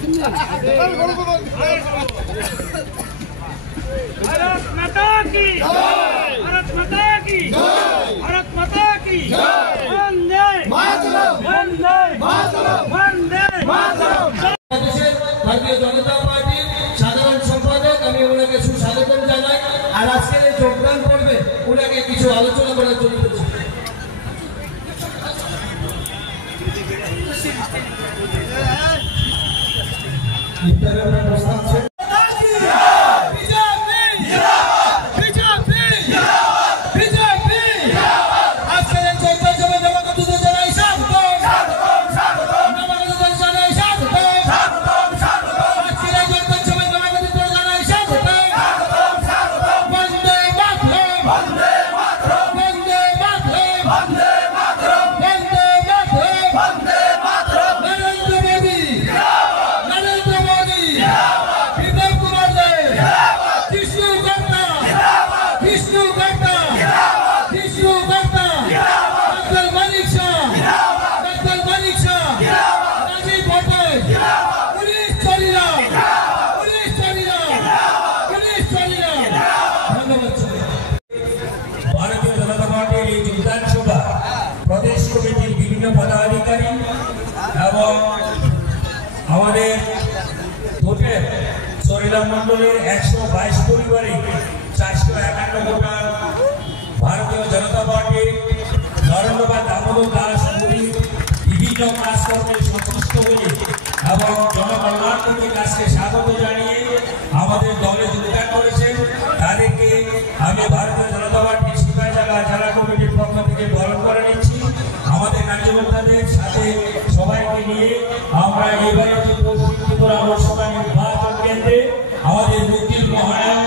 भारत माता की भारत माता की भारत माता की वंदे मातरम वंदे मातरम वंदे मातरम। भारतीय जनता पार्टी সাধারণ সম্পাদক আমি ওনাকে সুস্বাগতম জানাই। আর আজকের এই যোগদান করবে ওনাকে কিছু আলোচনা করার জন্য বলছি। भारतीय जनता पार्टी যোগদান সভা প্রদেশ কমিটির বিভিন্ন পদাধিকারী এবং আমাদের ভোটের সরিলা মণ্ডলের 122 পরিবারে 451 ভোটার ভারতীয় জনতা পার্টির নরেন্দ্রনাথ দামোদর দাস বিভিন্ন কাজকর্মে সন্তুষ্ট হয়ে এবং জনকল্যাণমূলক কাজকে স্বাগত জানিয়ে আমাদের দলে যোগদান করেছেন। তাদেরকে আমি ভারতীয় জনতা পার্টির সিপাহীজলা জেলা কমিটির পক্ষ থেকে বরণ করে নিচ্ছি। আমাদের কার্যকর্তাদের সাথে সবাইকে নিয়ে আমরা এবারে ত্রিপুরা লোকসভা নির্বাচন কেন্দ্রে আমাদের মুক্তির মহানায়ক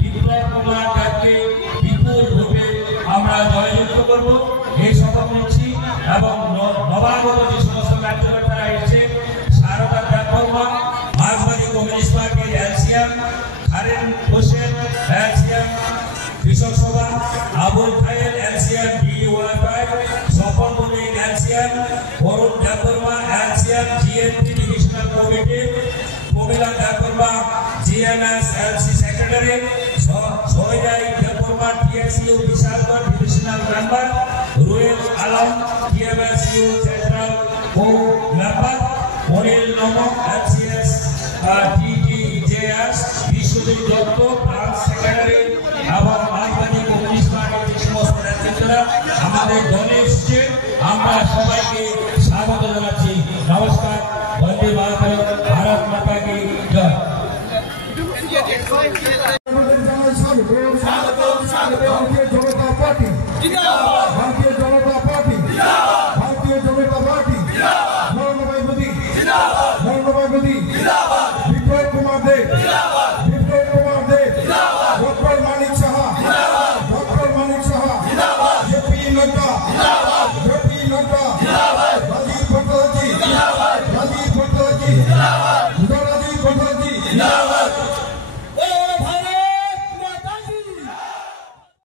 বিপ্লব কুমার দেবকে বিপুল ভোটে আমরা জয়যুক্ত করব এই শপথ নিচ্ছি। এবং নবাগত যে সমস্ত কার্যকর্তারা এসেছে সারদা দেববর্মা মার্ক্সবাদী কমিউনিস্ট পার্টির LCM Kharen Hossain LCM Krishak Sabha Abul Khayer LCM DYFI Swapan Mallik LCM Arun Debbarma LCM GNP divisional committee Pramila Debbarma GMS LC secretary Sohedai Debbarma TSU Bishalgarh divisional member Ruel Alam TMSU central ও member Anil Namak LCS TTJS Biswajit Dutta branch secretary এবং মার্ক্সবাদী কমিউনিস্ট পার্টির যে সমস্ত নেতৃত্বরা আমাদের দলে এসেছে আমরা সবাইকে স্বাগত জানাচ্ছি। নমস্কার, বন্দে মাতরম, ভারত মাতা কি জয়। भारतीय जनता पार्टी जिंदाबाद, भारतीय जनता पार्टी जिंदाबाद, भारतीय जनता पार्टी जिंदाबाद, नरेंद्र मोदी जिंदाबाद, नरेंद्र मोदी जिंदाबाद, विप्लव कुमार देव जिंदाबाद, विप्लव कुमार देव जिंदाबाद, डॉक्टर मानिक साहा जिंदाबाद, डॉक्टर मानिक साहा जिंदाबाद, जेपी नड्डा जिंदाबाद।